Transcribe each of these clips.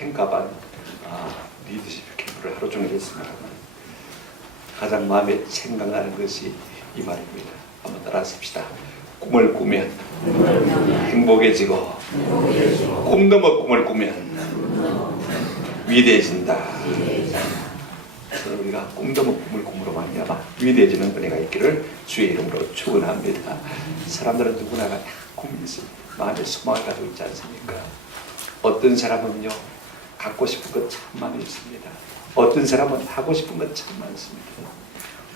행가반 리더십 캠프를 하루 종일 했습니다만 가장 마음에 생각나는 것이 이 말입니다. 한번 따라하십시다. 꿈을 꾸면 행복해지고 꿈 넘어 꿈을 꾸면 위대해진다. 그래서 우리가 꿈 넘어 꿈을 꿈으로 말미암아 위대해지는 은혜가 있기를 주의 이름으로 축원합니다. 사람들은 누구나가 다 꿈이 있습니다. 마음에 소망을 가지고 있지 않습니까? 어떤 사람은요 갖고 싶은 것 참 많이 있습니다. 어떤 사람은 하고 싶은 것 참 많습니다.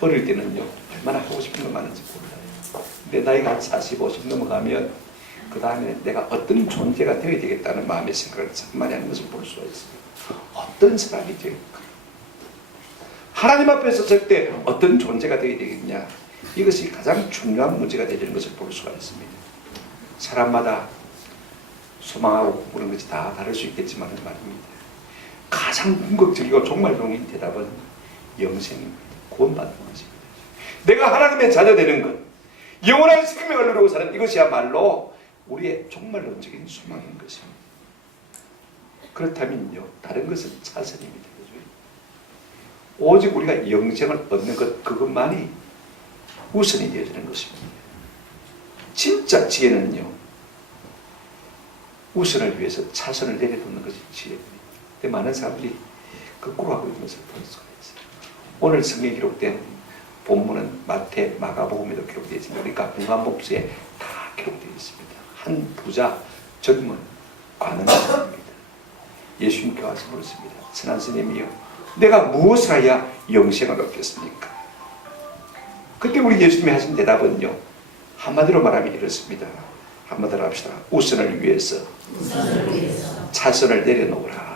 어릴 때는요 얼마나 하고 싶은 것 많은지 몰라요. 근데 나이가 40, 50 넘어가면 그 다음에 내가 어떤 존재가 되어야 되겠다는 마음의 생각을 참 많이 하는 것을 볼 수가 있습니다. 어떤 사람이 될까? 하나님 앞에 섰을 때 어떤 존재가 되어야 되겠냐? 이것이 가장 중요한 문제가 되는 것을 볼 수가 있습니다. 사람마다 소망하고 꿈꾸는 것이 다 다를 수 있겠지만 말입니다. 가장 궁극적이고 정말 용인 대답은 영생입니다. 구원받는 것입니다. 내가 하나님의 자녀 되는 것, 영원한 생명을 누리고 사는 이것이야말로 우리의 정말 영적인 소망인 것입니다. 그렇다면요 다른 것은 차선입니다. 오직 우리가 영생을 얻는 것, 그것만이 우선이 되어지는 것입니다. 진짜 지혜는요, 우선을 위해서 차선을 내려놓는 것이 지혜입니다. 근데 많은 사람들이 거꾸로 하고 있는 것을 볼 수가 있어요. 오늘 성경에 기록된 본문은 마태, 마가복음에도 기록되어 있습니다. 그러니까 요한복음서에 다 기록되어 있습니다. 한 부자, 젊은 관원입니다. 예수님께 와서 물었습니다. 선한 스님이요, 내가 무엇을 해야 영생을 얻겠습니까? 그때 우리 예수님이 하신 대답은요, 한마디로 말하면 이렇습니다. 한마디로 합시다. 우선을 위해서 차선을 내려놓으라.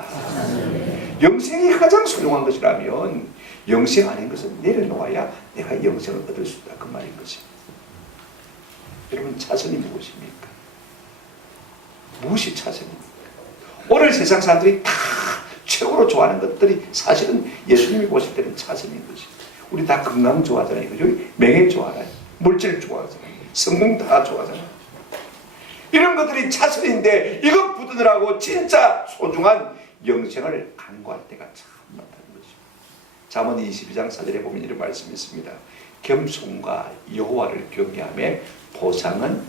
영생이 가장 소중한 것이라면 영생 아닌 것은 내려놓아야 내가 영생을 얻을 수 있다, 그 말인 것입니다. 여러분, 차선이 무엇입니까? 무엇이 차선입니까? 오늘 세상 사람들이 다 최고로 좋아하는 것들이 사실은 예수님이 보실 때는 차선인 것입니다. 우리 다 건강 좋아하잖아요. 그죠? 명예 좋아하잖아요. 물질 좋아하잖아요. 성공 다 좋아하잖아요. 이런 것들이 차선인데 이것 붙드느라고 진짜 소중한 영생을 간구할 때가 참 많다는 것입니다. 잠언 22장 4절에 보면 이런 말씀이 있습니다. 겸손과 여호와를 경외하며 보상은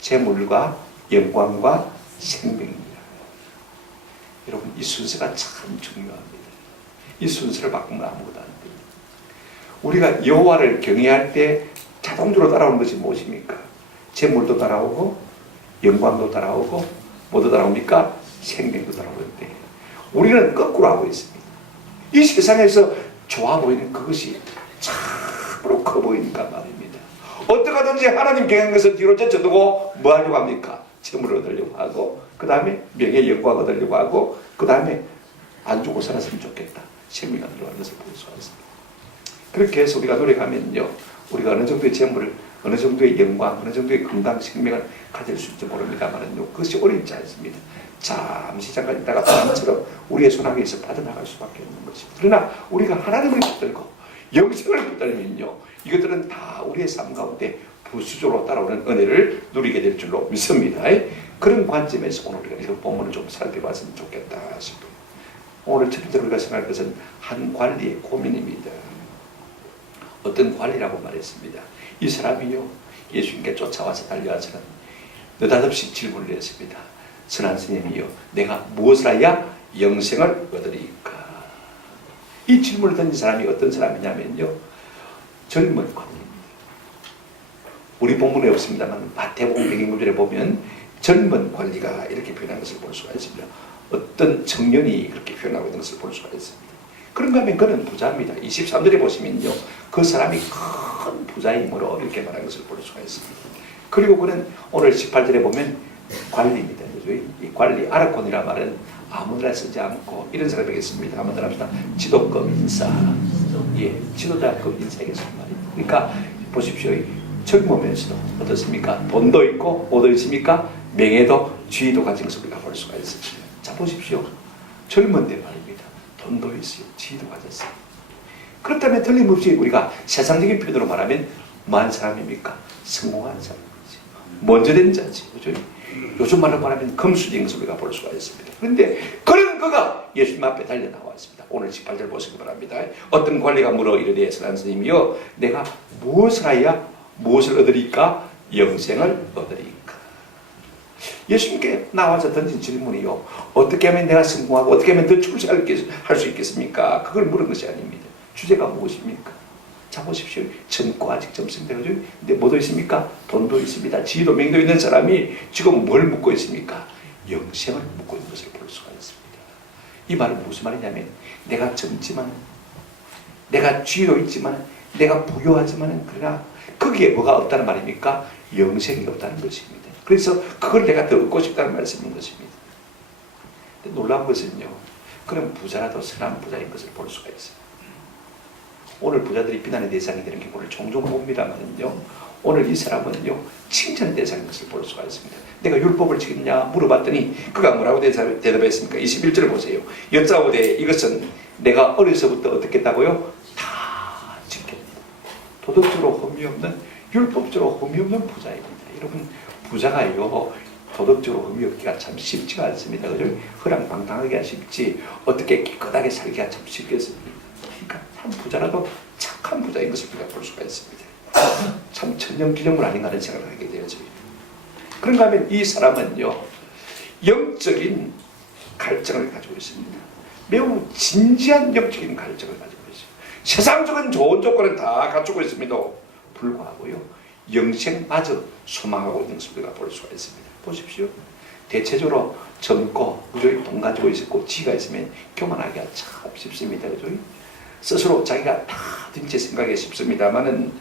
재물과 영광과 생명입니다. 여러분, 이 순서가 참 중요합니다. 이 순서를 바꾸면 아무것도 안 됩니다. 우리가 여호와를 경외할 때 자동적으로 따라오는 것이 무엇입니까? 재물도 따라오고 영광도 따라오고 뭐도 따라옵니까? 생명도 따라오는데 우리는 거꾸로 하고 있습니다. 이 세상에서 좋아 보이는 그것이 참으로 커 보이니까 말입니다. 어떻게든지 하나님 경외하는 것을 뒤로 젖혀두고 뭐 하려고 합니까? 재물을 얻으려고 하고, 그 다음에 명예 영광 얻으려고 하고, 그 다음에 안 죽고 살았으면 좋겠다, 생명을 얻으려고 하는 것을 볼 수가 있습니다. 그렇게 해서 우리가 노력하면요, 우리가 어느 정도의 재물을, 어느 정도의 영광, 어느 정도의 건강, 생명을 가질 수 있을지 모릅니다만은요, 그것이 어렵지 않습니다. 잠시 잠깐 있다가 바람처럼 우리의 손아귀에서 빠져나갈 수밖에 없는 것입니다. 그러나 우리가 하나님을 붙들고 영생을 붙들면요, 이것들은 다 우리의 삶 가운데 부수적으로 따라오는 은혜를 누리게 될 줄로 믿습니다. 그런 관점에서 오늘 우리가 이런 본문을 좀 살펴봤으면 좋겠다 싶어요. 오늘 첫 번째로 우리가 생각할 것은 한 관리의 고민입니다. 어떤 관리라고 말했습니다. 이 사람이요, 예수님께 쫓아와서 달려와서는 느닷없이 질문을 했습니다. 선한 스님이요, 내가 무엇을 해야 영생을 얻으리까? 이 질문을 던진 사람이 어떤 사람이냐면요, 젊은 관리입니다. 우리 본문에 없습니다만 마태복음 109절에 보면 젊은 관리가 이렇게 표현한 것을 볼 수가 있습니다. 어떤 청년이 그렇게 표현하고 있는 것을 볼 수가 있습니다. 그런가 하면 그는 부자입니다. 23절에 보시면요, 그 사람이 큰 부자이므로 이렇게 말한 것을 볼 수가 있습니다. 그리고 그는 오늘 18절에 보면 관리입니다. 이 관리, 아르콘이라 말은 아무나 쓰지 않고 이런 사람이겠습니다. 한번 합시다. 지도급 인사, 예, 지도자급 인사겠습니다. 그러니까 보십시오. 젊으면서도 어떻습니까? 돈도 있고 뭐도 있습니까? 명예도 지위도 가진 것을 우리가 볼 수가 있습니다. 자, 보십시오. 젊은데 말입니다. 돈도 있어요. 지위도 가졌어요. 그렇다면 틀림없이 우리가 세상적인 표현으로 말하면 뭐한 사람입니까? 성공한 사람이지. 먼저 된 자지. 그죠? 요즘 말로 말하면 금수저인 것을 우리가 볼 수가 있습니다. 그런데 그런 그가 예수님 앞에 달려 나왔습니다. 오늘 18절 보시기 바랍니다. 어떤 관리가 물어 이르되, 선한 스님이여, 내가 무엇을 하여 무엇을 얻으리까? 영생을 얻으리까? 예수님께 나와서 던진 질문이요, 어떻게 하면 내가 성공하고 어떻게 하면 더 출세할 수 있겠습니까? 그걸 물은 것이 아닙니다. 주제가 무엇입니까? 자, 보십시오. 젊고 아직 젊습니다. 그죠? 근데 뭐도 있습니까? 돈도 있습니다. 지위도 명도 있는 사람이 지금 뭘 묻고 있습니까? 영생을 묻고 있는 것을 볼 수가 있습니다. 이 말은 무슨 말이냐면, 내가 젊지만, 내가 지위도 있지만, 내가 부유하지만, 그러나 거기에 뭐가 없다는 말입니까? 영생이 없다는 것입니다. 그래서 그걸 내가 더 얻고 싶다는 말씀인 것입니다. 근데 놀라운 것은요, 그런 부자라도 선한 부자인 것을 볼 수가 있어요. 오늘 부자들이 비난의 대상이 되는 경우를 종종 봅니다만요, 오늘 이 사람은요, 칭찬의 대상인 것을 볼 수가 있습니다. 내가 율법을 지켰냐 물어봤더니 그가 뭐라고 대답했습니까? 21절 보세요. 여짜오되, 이것은 내가 어려서부터 어떻게 했다고요? 다 지켰다. 도덕적으로 흠이 없는, 율법적으로 흠이 없는 부자입니다. 여러분, 부자가요, 도덕적으로 흠이 없기가 참 쉽지가 않습니다. 그죠? 허랑방탕하기가 쉽지 어떻게 깨끗하게 살기가 참 쉽겠습니까? 그러니까 참 부자라도 착한 부자인 것을 우리가 볼 수가 있습니다. 참 천년기념물 아닌가 하는 생각을 하게 되어져요. 그런가 하면 이 사람은요, 영적인 갈증을 가지고 있습니다. 매우 진지한 영적인 갈증을 가지고 있어요. 세상적인 좋은 조건은 다 갖추고 있음에도 불구하고요, 영생마저 소망하고 있는 것을 우리가 볼 수가 있습니다. 보십시오. 대체적으로 젊고 그저 돈 가지고 있고 지가 있으면 교만하기가 참 쉽습니다. 그죠? 스스로 자기가 다 된 채 생각이 쉽습니다만은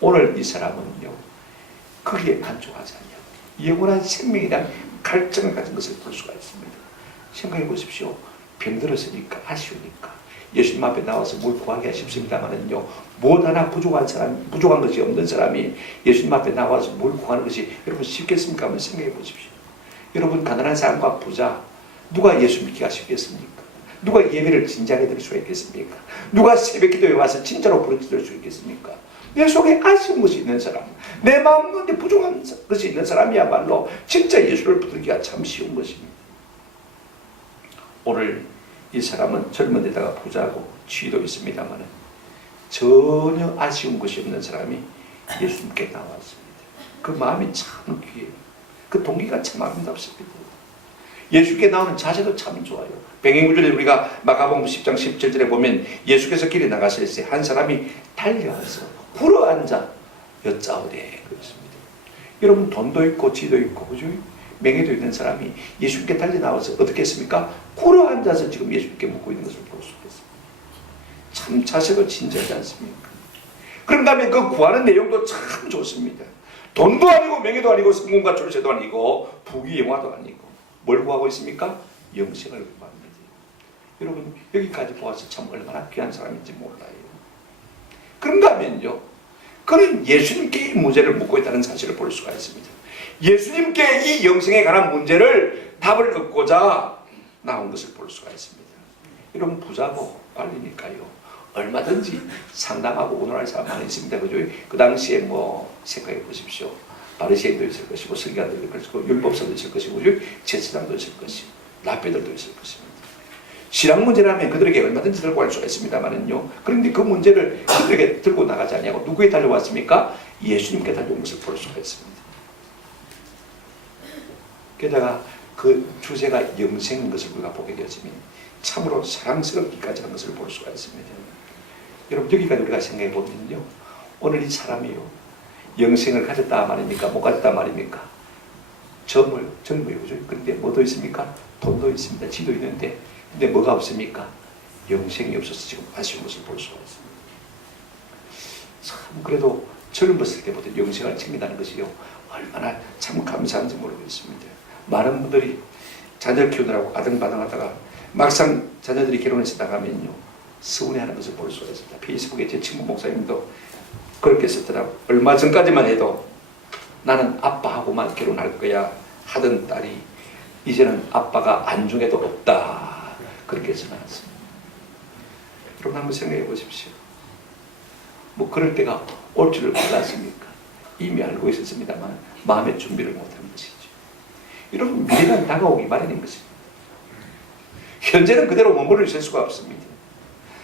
오늘 이 사람은요, 거기에 만족하지 않냐. 영원한 생명에 대한 갈증을 가진 것을 볼 수가 있습니다. 생각해 보십시오. 병들었으니까, 아쉬우니까 예수님 앞에 나와서 뭘 구하기가 쉽습니다만은요, 무엇 하나 부족한 것이 없는 사람이 예수님 앞에 나와서 뭘 구하는 것이 여러분 쉽겠습니까? 한번 생각해 보십시오. 여러분, 가난한 사람과 부자, 누가 예수 믿기가 쉽겠습니까? 누가 예배를 진지하게 드릴 수가 있겠습니까? 누가 새벽 기도에 와서 진짜로 부르짖을 수 있겠습니까? 내 속에 아쉬운 것이 있는 사람, 내 마음 가운데 부족한 것이 있는 사람이야말로 진짜 예수를 부르기가 참 쉬운 것입니다. 오늘 이 사람은 젊은 데다가 부자고 지위도 있습니다만 전혀 아쉬운 것이 없는 사람이 예수님께 나왔습니다. 그 마음이 참 귀해요. 그 동기가 참 아름답습니다. 예수께 나오는 자세도 참 좋아요. 병행구절에 우리가 마가복음 10장 17절에 보면 예수께서 길에 나가실 때 한 사람이 달려와서 굴어앉아 여짜오되 그렇습니다. 여러분, 돈도 있고 지도 있고 그죠? 명예도 있는 사람이 예수님께 달려 나와서 어떻게 했습니까? 굴어앉아서 지금 예수님께 묻고 있는 것을 볼 수 있습니다. 참 자세도 진지하지 않습니까? 그런가 하면 그 구하는 내용도 참 좋습니다. 돈도 아니고 명예도 아니고 성공과 출세도 아니고 부귀영화도 아니고 뭘 구하고 있습니까? 영생을 구합니다. 여러분, 여기까지 보아서 참 얼마나 귀한 사람인지 몰라요. 그런가 하면요, 그는 예수님께 이 문제를 묻고 있다는 사실을 볼 수가 있습니다. 예수님께 이 영생에 관한 문제를 답을 얻고자 나온 것을 볼 수가 있습니다. 여러분, 부자고 빨리니까요, 얼마든지 상담하고 오늘날 사람 많이 있습니다. 그죠? 그 당시에 뭐 생각해 보십시오. 바리새인도 있을 것이고 서기관도 있을 것이고 율법사도 있을 것이고 제사장도 있을 것이고 랍비들도 있을 것입니다. 신앙 문제라면 그들에게 얼마든지 들고 갈 수가 있습니다만은요, 그런데 그 문제를 그들에게 들고 나가지 않냐고 누구에 달려왔습니까? 예수님께 달려온 것을 볼 수가 있습니다. 게다가 그 주제가 영생인 것을 우리가 보게 되었으면 참으로 사랑스럽기까지 한 것을 볼 수가 있습니다. 여러분, 여기까지 우리가 생각해 보면요, 오늘 이 사람이요, 영생을 가졌다 말입니까? 못 가졌다 말입니까? 젊어요. 그죠? 그런데 뭐도 있습니까? 돈도 있습니다. 지도 있는데, 근데 뭐가 없습니까? 영생이 없어서 지금 아쉬운 것을 볼 수가 있습니다. 참, 그래도 젊었을 때부터 영생을 챙긴다는 것이요, 얼마나 참 감사한지 모르겠습니다. 많은 분들이 자녀를 키우느라고 아등바등하다가 막상 자녀들이 결혼해서 나가면요, 서운해하는 것을 볼 수가 있습니다. 페이스북에 제 친구 목사님도 그렇게 썼더라고. 얼마 전까지만 해도 나는 아빠하고만 결혼할 거야 하던 딸이 이제는 아빠가 안중에도 없다 그렇게 전화했습니다. 여러분, 한번 생각해 보십시오. 뭐 그럴 때가 올 줄을 몰랐습니까? 이미 알고 있었습니다만 마음의 준비를 못한 것이죠. 여러분, 미래는 다가오기 마련인 것입니다. 현재는 그대로 머물러 있을 수가 없습니다.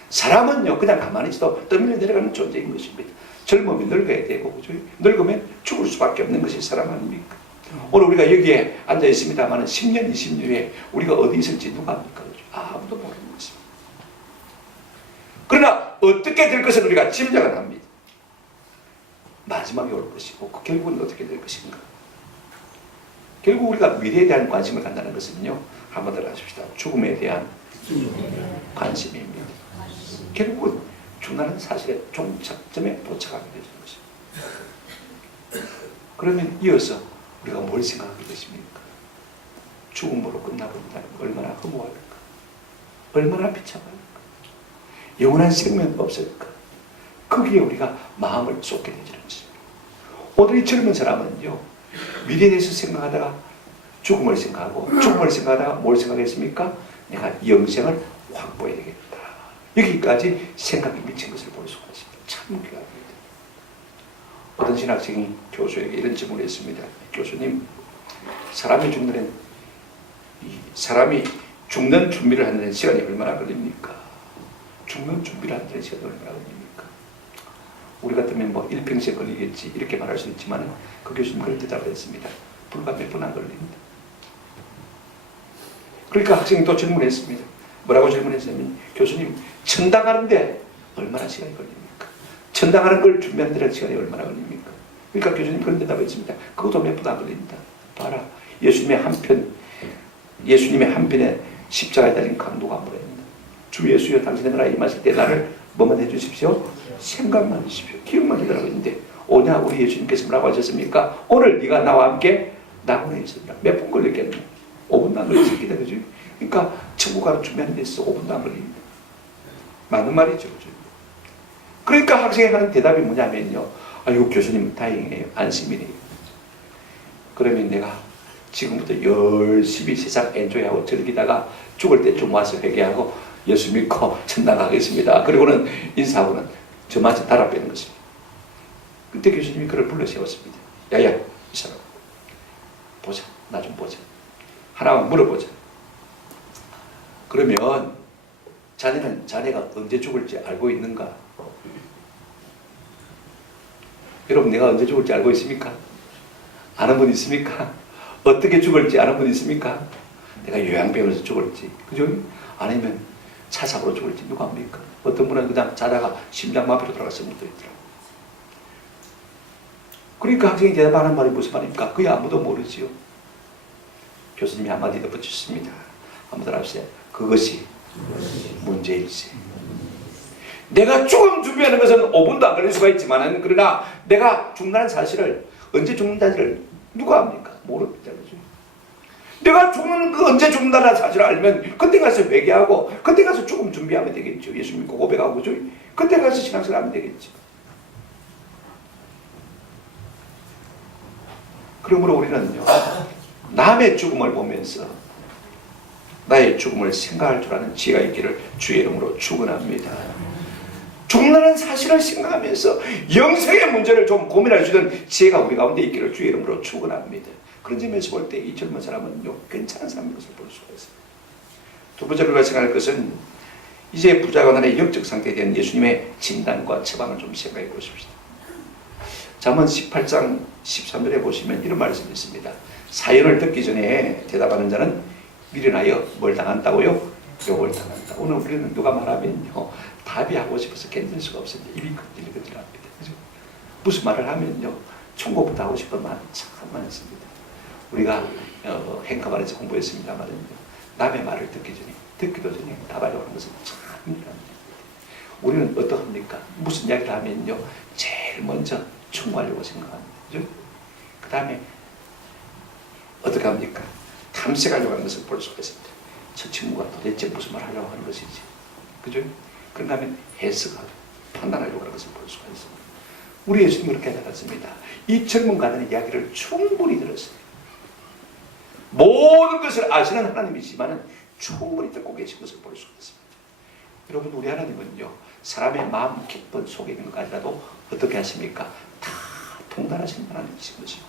사람은요, 그냥 가만히 있어도 떠밀려 내려가는 존재인 것입니다. 젊으면 늙어야 되고, 그죠? 늙으면 죽을 수밖에 없는 것이 사람 아닙니까? 오늘 우리가 여기에 앉아 있습니다만 10년, 20년 후에 우리가 어디 있을지 누가 압니까? 그죠? 아무도 모르는 것입니다. 그러나 어떻게 될 것을 우리가 짐작은 합니다. 마지막에 올 것이고, 그 결국은 어떻게 될 것인가? 결국 우리가 미래에 대한 관심을 갖는다는 것은요, 한번 더 하십시다. 죽음에 대한 관심입니다. 결국은 죽는다는 사실의 종착점에 도착하게 되는 것입니다. 그러면 이어서 우리가 뭘 생각하게 되십니까? 죽음으로 끝나버린다는 거 얼마나 허무할까? 얼마나 비참할까? 영원한 생명은 없을까? 거기에 우리가 마음을 쏟게 되는 것입니다. 오늘 이 젊은 사람은요, 미래에 대해서 생각하다가 죽음을 생각하다가 뭘 생각했습니까? 내가 영생을 확보해야 되겠다. 여기까지 생각이 미친 것을 볼 수가 있습니다. 참 귀합니다. 어떤 신학생이 교수에게 이런 질문을 했습니다. 교수님, 사람이 죽는 준비를 하는 시간이 얼마나 걸립니까? 죽는 준비를 한다는 시간이 얼마나 걸립니까? 우리 같으면 뭐 일평생 걸리겠지 이렇게 말할 수 있지만 그 교수님 그런 대답을 했습니다. 불과 몇 분 안 걸립니다. 그러니까 학생이 또 질문했습니다. 뭐라고 질문했냐면 교수님 천당 가는데 얼마나 시간이 걸립니까? 천당 가는 걸 준비하는 데 시간이 얼마나 걸립니까? 그러니까 교수님 그런 대답을 했습니다. 그것도 몇 분 안 걸립니다. 봐라. 예수님의 한편에 십자가에 달린 강도가 뭐랬는데 주 예수여 당신의 나라에 임하실 때 나를 뭐만 해주십시오? 생각만 해주십시오. 기억만 해달라고 했는데 오냐 우리 예수님께서 뭐라고 하셨습니까? 오늘 네가 나와 함께 낙원에 있으리라. 몇 분 걸렸겠냐? 5분도 안 걸렸습니다. 그죠? 그러니까 천국 가는 준비하는 데 있어 5분도 안 걸립니다. 맞는 말이죠. 그죠? 그러니까 학생이 하는 대답이 뭐냐면요. 아이고 교수님 다행이네요. 안심이네요. 그러면 내가 지금부터 열심히 세상 엔조이하고 즐기다가 죽을 때쯤 와서 회개하고 예수 믿고 천당 가겠습니다. 그리고는 인사하고는 저마저 달아 빼는 것입니다. 그때 교수님이 그를 불러 세웠습니다. 야야 이 사람 보자. 나 좀 보자. 하나만 물어보자. 그러면 자네는 자네가 언제 죽을지 알고 있는가? 여러분 내가 언제 죽을지 알고 있습니까? 아는 분 있습니까? 어떻게 죽을지 아는 분 있습니까? 내가 요양병원에서 죽을지 그죠? 아니면 차 사고로 죽을지 누가 압니까? 어떤 분은 그냥 자다가 심장마비로 돌아갔을 분도 있더라고요. 그러니까 학생이 대답하는 말이 무슨 말입니까? 그게 아무도 모르지요. 교수님이 한마디 덧붙였습니다. 한번 합시다. 그것이 문제일지. 내가 죽음 준비하는 것은 5분도 안 걸릴 수가 있지만 그러나 내가 죽는다는 사실을 언제 죽는다를 누가 압니까? 모릅니다. 그죠? 내가 죽는 그 언제 죽는다는 사실을 알면 그때 가서 회개하고 그때 가서 죽음 준비하면 되겠죠. 예수 믿고 고백하고 그죠? 그때 가서 신앙생활 하면 되겠죠. 그러므로 우리는요 남의 죽음을 보면서 나의 죽음을 생각할 줄 아는 지혜가 있기를 주의 이름으로 축원합니다. 죽는다는 사실을 생각하면서 영생의 문제를 좀 고민할 수 있는 지혜가 우리 가운데 있기를 주의 이름으로 축원합니다. 그런 점에서 볼 때 이 젊은 사람은요 괜찮은 사람인 것을 볼 수가 있습니다. 두 번째로 우리가 생각할 것은 이제 부자관원의 영적 상태에 대한 예수님의 진단과 처방을 좀 생각해 보십시다. 잠언 18장 13절에 보시면 이런 말씀이 있습니다. 사연을 듣기 전에 대답하는 자는 미련하여 뭘 당한다고요? 욕을 당한다. 오늘 우리는 누가 말하면요 답이 하고 싶어서 견딜 수가 없어요. 입이 건들건들합니다. 그죠? 무슨 말을 하면요 충고부터 하고 싶은 마음이 참 많습니다. 우리가 행가 안에서 공부했습니다만은요 남의 말을 듣기도 전에 답하려고 하는 것은 참 미련합니다. 우리는 어떠합니까? 무슨 이야기를 하면요 제일 먼저 충고하려고 생각합니다. 그죠? 그 다음에 어떻게 합니까? 탐색하려고 하는 것을 볼 수가 있습니다. 저 친구가 도대체 무슨 말 하려고 하는 것이지. 그죠? 그런 다음에 해석하고 판단하려고 하는 것을 볼 수가 있습니다. 우리 예수님은 그렇게 하지 않았습니다. 이 젊은 가든의 이야기를 충분히 들었어요. 모든 것을 아시는 하나님이지만 충분히 듣고 계신 것을 볼 수가 있습니다. 여러분 우리 하나님은요 사람의 마음 깊은 속에 있는 것까지라도 어떻게 하십니까? 다 통달하시는 하나님이신 것이죠.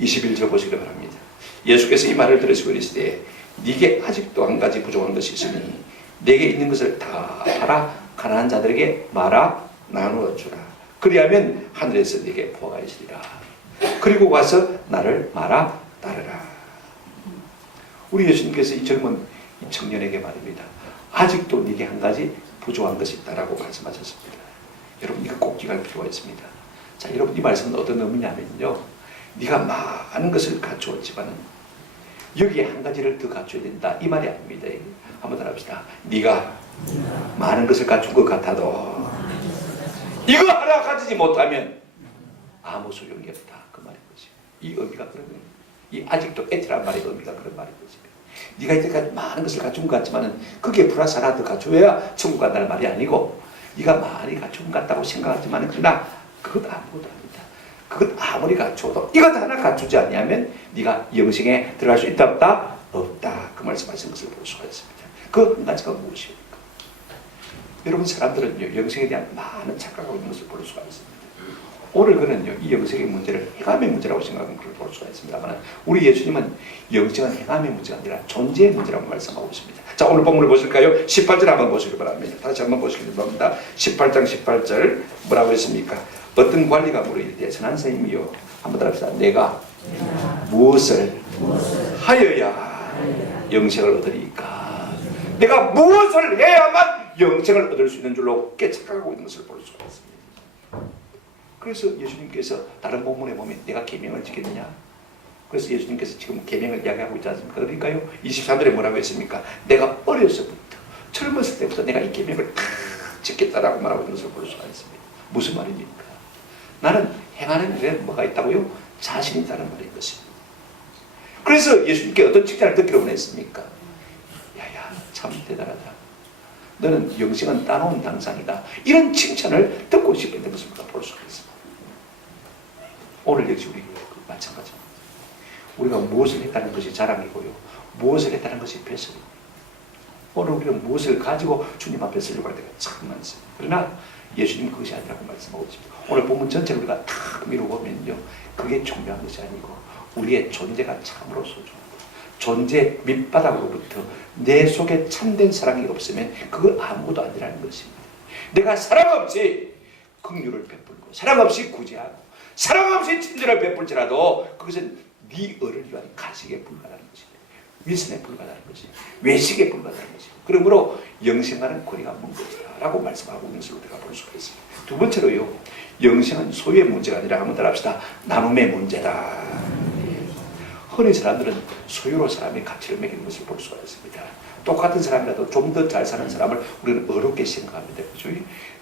21절 보시기 바랍니다. 예수께서 이 말을 들으시고 이르시되 네게 아직도 한 가지 부족한 것이 있으니 내게 있는 것을 다 팔아 가난한 자들에게 말아 나누어 주라. 그리하면 하늘에서 네게 보화가 있으리라. 그리고 가서 나를 말아 따르라. 우리 예수님께서 이 젊은 이 청년에게 말입니다. 아직도 네게 한 가지 부족한 것이 있다라고 말씀하셨습니다. 여러분 이거 꼭 기억할 필요가 있습니다. 자, 여러분 이 말씀은 어떤 의미냐면요. 네가 많은 것을 갖추었지만 여기에 한 가지를 더 갖춰야 된다. 이 말이 아닙니다. 한번 더 합시다. 네가 많은 것을 갖춘 것 같아도 이거 하나 가지지 못하면 아무 소용이 없다. 그 말인 거지. 이 의미가 그런 거예요. 이 아직도 에티란 말의 의미가 그런 말인 거지. 네가 이때까지 많은 것을 갖춘 것 같지만 그게 플러스 하나 더 갖춰야 천국 간다는 말이 아니고 네가 많이 갖춘 것 같다고 생각하지만 그러나 그것 아무것도 아니다. 그것 아무리 갖춰도 이것 하나 갖추지 않냐면 네가 영생에 들어갈 수 있다 없다? 없다. 그 말씀하신 것을 볼 수가 있습니다. 그 한 가지가 무엇입니까? 여러분 사람들은요 영생에 대한 많은 착각하고 있는 것을 볼 수가 있습니다. 오늘 그는요, 이 영생의 문제를 행함의 문제라고 생각하는 걸 볼 수가 있습니다만, 우리 예수님은 영생은 행함의 문제가 아니라 존재의 문제라고 말씀하고 있습니다. 자, 오늘 본문을 보실까요? 18절 한번 보시기 바랍니다. 다시 한번 보시기 바랍니다. 18장 18절 뭐라고 했습니까? 어떤 관리가 물으이르되 선한 선생님이요, 한번 따라합시다. 내가 무엇을 하여야 영생을 얻으리까? 내가 무엇을 해야만 영생을 얻을 수 있는 줄로 깨쳐가고 있는 것을 볼 수가 있습니다. 그래서 예수님께서 다른 본문에 보면 내가 계명을 지켰느냐? 그래서 예수님께서 지금 계명을 이야기하고 있지 않습니까? 그러니까요, 23절에 뭐라고 했습니까? 내가 어려서부터, 젊었을 때부터 내가 이 계명을 다 지켰다라고 말하고 있는 것을 볼 수가 있습니다. 무슨 말입니까? 나는 행하는 일에 뭐가 있다고요? 자신이 있다는 말인 것입니다. 그래서 예수님께 어떤 칭찬을 듣기로 원했습니까? 야야, 참 대단하다. 너는 영생은 따놓은 당상이다. 이런 칭찬을 듣고 싶었던 것을 우리가 볼 수가 있습니다. 오늘 역시 우리 마찬가지입니다. 우리가 무엇을 했다는 것이 자랑이고요, 무엇을 했다는 것이 배설입니다. 오늘 우리는 무엇을 가지고 주님 앞에 서려고 할 때가 참 많습니다. 그러나 예수님은 그것이 아니라고 말씀하고 있습니다. 오늘 본문 전체를 우리가 탁 미루보면요, 그게 중요한 것이 아니고 우리의 존재가 참으로 소중하다. 존재 밑바닥으로부터 내 속에 참된 사랑이 없으면 그거 아무것도 아니라는 것입니다. 내가 사랑 없이 긍휼을 베풀고, 사랑 없이 구제하고, 사랑 없이 친절을 베풀지라도 그것은 네 어를 위한 가식에 불과하다는 것입니다. 위선에 불과하다는 것입니다. 외식에 불과하다는 것입니다. 그러므로 영생과는 거리가 먼 것이다 라고 말씀하고 있는 것을 우리가 볼 수가 있습니다. 두 번째로요, 영생은 소유의 문제가 아니라, 한번 따라합시다. 나눔의 문제다. 흔히 사람들은 소유로 사람의 가치를 매기는 것을 볼 수가 있습니다. 똑같은 사람이라도 좀 더 잘 사는 사람을 우리는 어렵게 생각합니다. 그죠?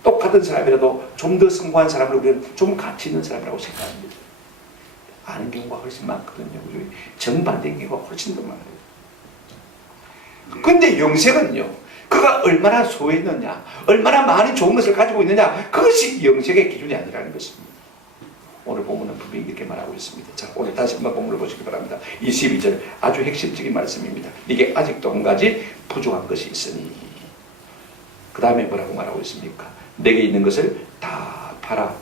똑같은 사람이라도 좀 더 성공한 사람을 우리는 좀 가치 있는 사람이라고 생각합니다. 아는 경우가 훨씬 많거든요. 그죠? 정반대인 경우가 훨씬 더 많아요. 근데 영생은요, 그가 얼마나 소유했느냐, 얼마나 많이 좋은 것을 가지고 있느냐, 그것이 영생의 기준이 아니라는 것입니다. 오늘 본문은 분명히 이렇게 말하고 있습니다. 자, 오늘 다시 한번 본문을 보시기 바랍니다. 22절 아주 핵심적인 말씀입니다. 이게 아직도 한 가지 부족한 것이 있으니, 그 다음에 뭐라고 말하고 있습니까? 내게 있는 것을 다 팔아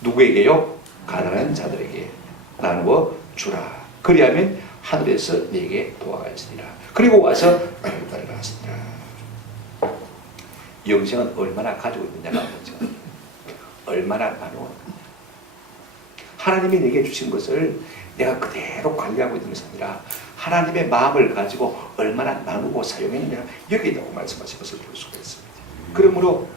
누구에게요? 가난한 자들에게 나누어 주라. 그리하면 하늘에서 내게 보아가 있으리라. 그리고 와서 나를 따르라 하시니라. 영생은 얼마나 가지고 있느냐가 문제가 아닙니다. 얼마나 나누어, 하나님이 내게 주신 것을 내가 그대로 관리하고 있는 것이 아니라 하나님의 마음을 가지고 얼마나 나누고 사용했느냐, 여기에 있다고 말씀하신 것을 볼 수가 있습니다. 그러므로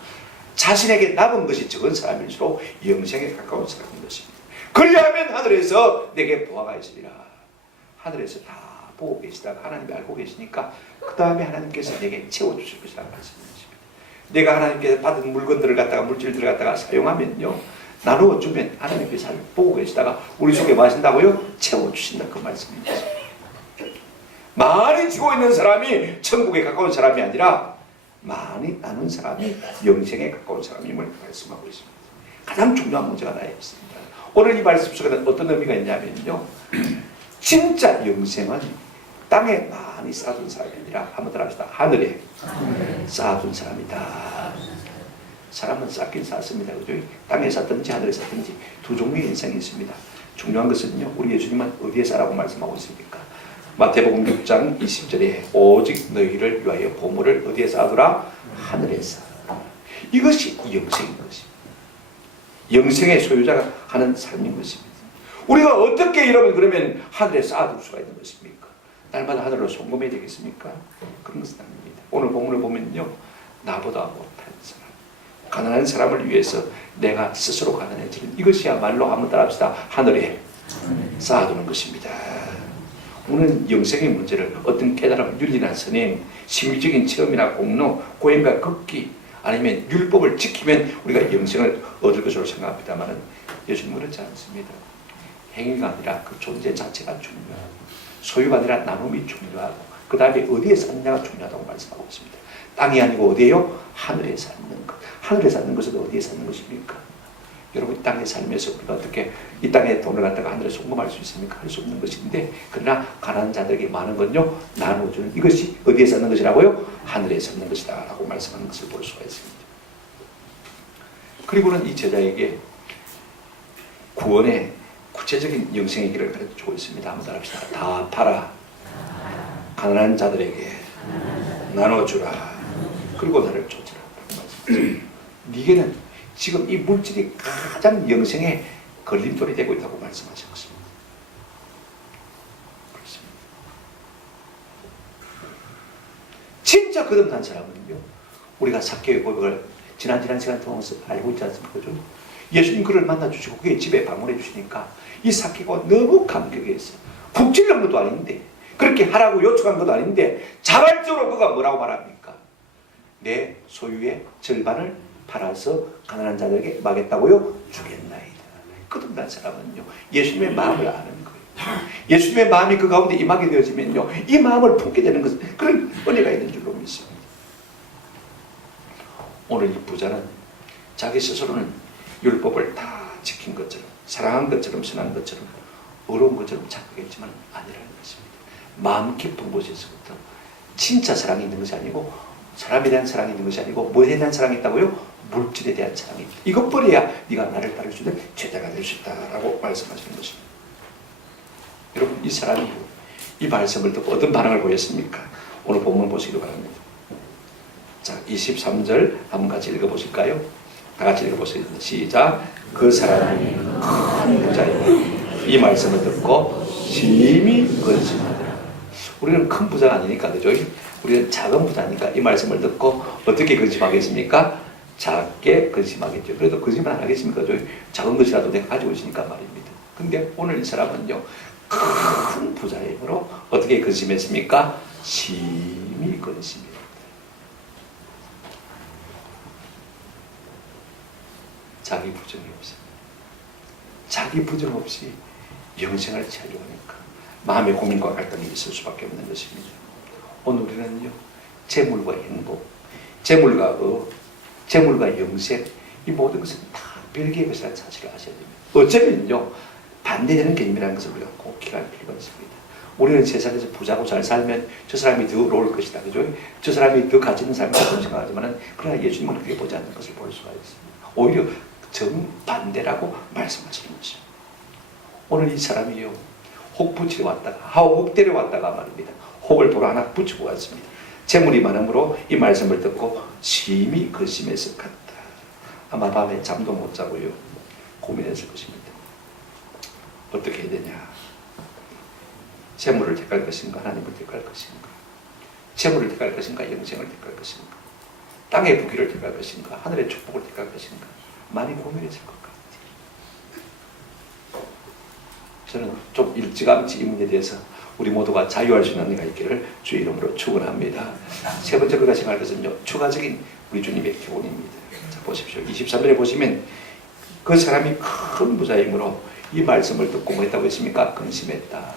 자신에게 남은 것이 적은 사람일수록 영생에 가까운 사람인 것입니다. 그리하면 하늘에서 내게 보아가 있으리라. 하늘에서 다 보고 계시다가 하나님이 알고 계시니까 그 다음에 하나님께서 내게 채워주실 것이라고 말씀하십니다. 내가 하나님께서 받은 물건들을 갖다가, 물질들을 갖다가 사용하면요, 나누어 주면 하나님께서 보고 계시다가 우리 속에 마신다고요? 채워주신다, 그 말씀입니다. 많이 쥐고 있는 사람이 천국에 가까운 사람이 아니라 많이 나눈 사람이 영생에 가까운 사람임을 말씀하고 있습니다. 가장 중요한 문제가 나에 있습니다. 오늘 이 말씀 속에 어떤 의미가 있냐면요, 진짜 영생은 땅에 많이 쌓아둔 사람이 아니라, 한번 더 합시다. 하늘에 쌓아둔 사람이다. 사람은 쌓긴 쌓습니다. 그죠? 땅에 쌓든지 하늘에 쌓든지 두 종류의 인생이 있습니다. 중요한 것은요, 우리 예수님은 어디에 쌓라고 말씀하고 있습니까? 마태복음 6장 20절에 오직 너희를 위하여 보물을 어디에 쌓아두라? 하늘에 쌓아. 이것이 영생인 것입니다. 영생의 소유자가 하는 삶인 것입니다. 우리가 어떻게 이러면 그러면 하늘에 쌓아둘 수가 있는 것입니까? 날마다 하늘로 송금해야 되겠습니까? 그런 것은 아닙니다. 오늘 본문을 보면요, 나보다 못한 사람, 가난한 사람을 위해서 내가 스스로 가난해지는, 이것이야말로 한번 따라합시다. 하늘에 쌓아두는 것입니다. 우리는 영생의 문제를 어떤 깨달음, 윤리나 선행, 심리적인 체험이나 공로, 고행과 걷기, 아니면 율법을 지키면 우리가 영생을 얻을 것으로 생각합니다만, 예수님은 그렇지 않습니다. 행위가 아니라 그 존재 자체가 중요하고, 소유가 아니라 나눔이 중요하고, 그 다음에 어디에 쌓느냐가 중요하다고 말씀하고 있습니다. 땅이 아니고 어디에요? 하늘에 쌓는 것. 하늘에 쌓는 것은 어디에 쌓는 것입니까? 여러분, 이 땅에 살면서 우리가 어떻게 이 땅에 돈을 갖다가 하늘에 송금할 수 있습니까? 할 수 없는 것인데, 그러나 가난한 자들에게 많은 건요, 나누어주는, 이것이 어디에 쌓는 것이라고요? 하늘에 쌓는 것이다 라고 말씀하는 것을 볼 수가 있습니다. 그리고는 이 제자에게 구원의 구체적인 영생의 길을 가르쳐주고 있습니다. 한번 따라합시다. 다 팔아 가난한 자들에게 나눠주라. 그리고 나를 쫓으라. 네게는 지금 이 물질이 가장 영생의 걸림돌이 되고 있다고 말씀하신 것입니다. 그렇습니다. 진짜 거듭난 사람은요, 우리가 삭개의 고백을 지난 시간 통해서 알고 있지 않습니까? 예수님 그를 만나주시고 그의 집에 방문해 주시니까 이 삭개가 너무 감격했어요. 국질난 것도 아닌데, 그렇게 하라고 요청한 것도 아닌데 자발적으로 그가 뭐라고 말합니까? 내 소유의 절반을 팔아서 가난한 자들에게 마겠다고요? 주겠나이다. 거듭난 사람은요, 예수님의 마음을 아는 거예요. 예수님의 마음이 그 가운데 임하게 되어지면요, 이 마음을 품게 되는 것은 그런 은혜가 있는 줄로 믿습니다. 오늘 이 부자는 자기 스스로는 율법을 다 지킨 것처럼, 사랑한 것처럼, 선한 것처럼, 어려운 것처럼 착각했지만 아니라는 것입니다. 마음 깊은 곳에서부터 진짜 사랑이 있는 것이 아니고, 사람에 대한 사랑이 있는 것이 아니고, 뭐에 대한 사랑이 있다고요? 물질에 대한 사랑이 있다. 이것 버려야 네가 나를 따를 수 있는 제자가 될 수 있다라고 말씀하시는 것입니다. 여러분, 이 사람이 이 말씀을 듣고 어떤 반응을 보였습니까? 오늘 본문 보시기 바랍니다. 자, 23절 한번 같이 읽어보실까요? 다 같이 읽어보시겠습니다. 시작. 그 사람이 큰 부자이고 이 말씀을 듣고 심히 근심하더라. 우리는 큰 부자가 아니니까, 그죠? 우리는 작은 부자니까 이 말씀을 듣고 어떻게 근심하겠습니까? 작게 근심하겠죠. 그래도 근심은 안 하겠습니까? 작은 것이라도 내가 가지고 있으니까 말입니다. 근데 오늘 이 사람은요, 큰 부자이므로 어떻게 근심했습니까? 심히 근심했다. 자기 부정이 없습니다. 자기 부정 없이 영생을 찾으려니까 마음의 고민과 갈등이 있을 수밖에 없는 것입니다. 오늘 우리는요, 재물과 행복, 재물과 재물과 영생, 이 모든 것은 다 별개의 것이라는 사실을 아셔야 됩니다. 어쩌면요, 반대되는 개념이라는 것을 우리가 꼭 기억할 필요가 있습니다. 우리는 세상에서 부자고 잘 살면 저 사람이 더 어려울 것이다, 그죠? 저 사람이 더 가치 있는 사람이라고 생각하지만, 그러나 예수님은 그렇게 보지 않는 것을 볼 수가 있습니다. 오히려 정반대라고 말씀하시는 것이죠. 오늘 이 사람이요, 혹 붙이러 왔다가 혹 데려왔다가 말입니다. 혹을 도로 하나 붙이고 왔습니다. 재물이 많으므로 이 말씀을 듣고 심히 근심했을 것 같다. 아마 밤에 잠도 못 자고요, 고민했을 것입니다. 어떻게 해야 되냐? 재물을 택할 것인가, 하나님을 택할 것인가? 재물을 택할 것인가, 영생을 택할 것인가? 땅의 부귀를 택할 것인가, 하늘의 축복을 택할 것인가? 많이 고민했을 것 같아요. 저는 좀 일찌감치 이 문제에 대해서 우리 모두가 자유할 수 있는 은혜가 있기를 주의 이름으로 축원합니다. 세 번째 우리가 생각할 것은요, 추가적인 우리 주님의 교훈입니다. 자, 보십시오. 23절에 보시면 그 사람이 큰 부자이므로 이 말씀을 듣고 뭐 했다고 했습니까? 근심했다.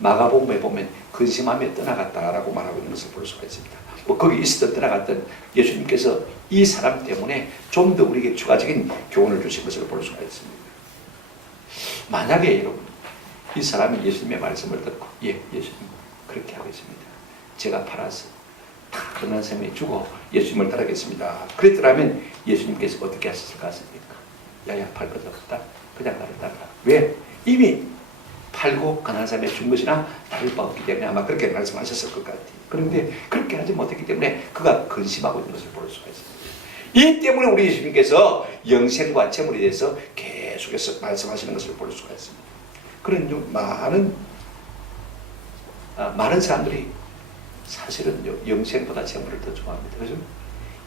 마가복음에 보면 근심하며 떠나갔다라고 말하고 있는 것을 볼 수가 있습니다. 뭐 거기 있었던 떠나갔던 예수님께서 이 사람 때문에 좀 더 우리에게 추가적인 교훈을 주신 것을 볼 수가 있습니다. 만약에 여러분, 이 사람이 예수님의 말씀을 듣고, 예, 예수님 그렇게 하겠습니다. 제가 팔아서 다 가난한 사람이 주고 예수님을 따르겠습니다. 그랬더라면 예수님께서 어떻게 하셨을 것 같습니까? 야야, 팔 것 없다. 그냥 나를 따르라. 왜? 이미 팔고 가난한 사람에 준 것이나 다를 바 없기 때문에 아마 그렇게 말씀하셨을 것 같아요. 그런데 그렇게 하지 못했기 때문에 그가 근심하고 있는 것을 볼 수가 있습니다. 이 때문에 우리 예수님께서 영생과 재물에 대해서 계속해서 말씀하시는 것을 볼 수가 있습니다. 그런 많은 사람들이 사실은요, 영생보다 재물을 더 좋아합니다. 그죠?